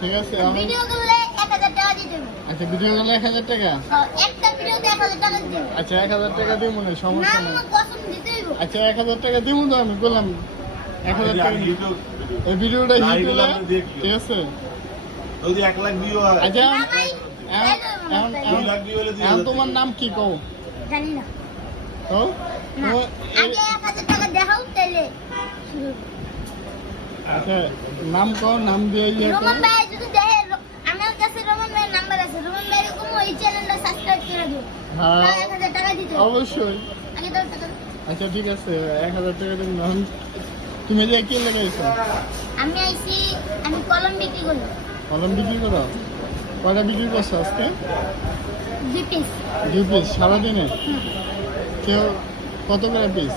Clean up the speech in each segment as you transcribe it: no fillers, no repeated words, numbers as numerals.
ঠিক আছে ভিডিও করলে 1000 টাকা দিতে হবে। আচ্ছা ভিডিও করলে 1000 টাকা একটা ভিডিওতে 1000 টাকা দিতে হবে। আচ্ছা 1000 টাকা দিব না না সমস্যা নেই কসম দিতে হইব। আচ্ছা 1000 টাকা দিব তো আমি বললাম 1000 টাকা এই ভিডিওটা হিট হলে ঠিক আছে যদি 1 লাখ ভিউ হয় আচ্ছা না ভাই এখন 2 লাখ ভিউ হলে এখন তোমার নাম কি কও জানি না। তো না আগে 1000 টাকা দেখাও তাইলে শুরু। আচ্ছা নাম কও নাম দিয়ে ইয়ে কও রোমান ভাই যদি দেখে আমার কাছে রোমান ভাইয়ের নাম্বার আছে। রোমান ভাইয়ের কোন এই চ্যানেলটা সাবস্ক্রাইব করে দিও। হ্যাঁ 1000 টাকা দিতে হবে। অবশ্যই আগে দাও টাকা। আচ্ছা ঠিক আছে 1000 টাকা দিন নাম তুমি যে কি লাগাইছো আমি আইছি আমি কলম বিক্রি করি। কলম বিক্রি করো কয়টা বিক্রি করছো আজকে 2 পিস। 2 পিস সারাদিনে কেউ কত করে পিস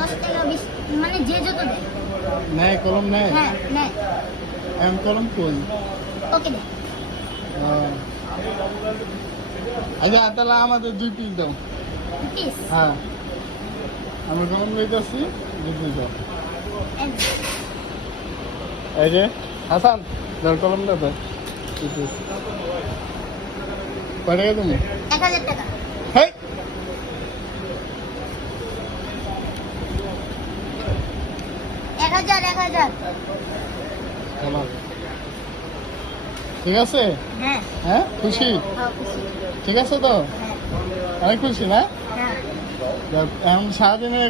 10 টাকা 20 মানে যে যত দেয়। নেয় কলম নেয় হ্যাঁ নেয়। এখন কলম কই ওকে দে। আচ্ছা তাহলে আমাদের 2 পিস দাও 2 পিস। হ্যাঁ আমি কলম লইতেছি 2 পিস দাও এই যে হাসান ধর কলমটা ধর 2 পিস কয় টাকা তুমি 1000 টাকা। হেই 1000 আমার ঠিক আছে হ্যাঁ হ্যাঁ খুশি খুশি। ঠিক আছে তো হ্যাঁ অনেক খুশি না হ্যাঁ যাক, এখন সারাদিনে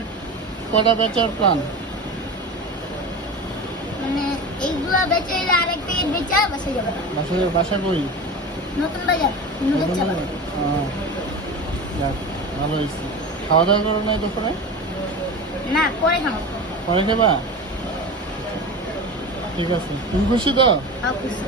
কটা বেচার প্ল্যান মানে এইগুলা বেচে এলে আরেক প্যাকেট বেচা বসে যাবে। বাসা কই নতুন বাজার নতুন চাপা। যাক ভালো হয়েছে খাওয়া দাওয়া করো নাই দুপুরে না পরে খাবো। পরে খাবা ঠিক আছে তুমি খুশি তো খুশি।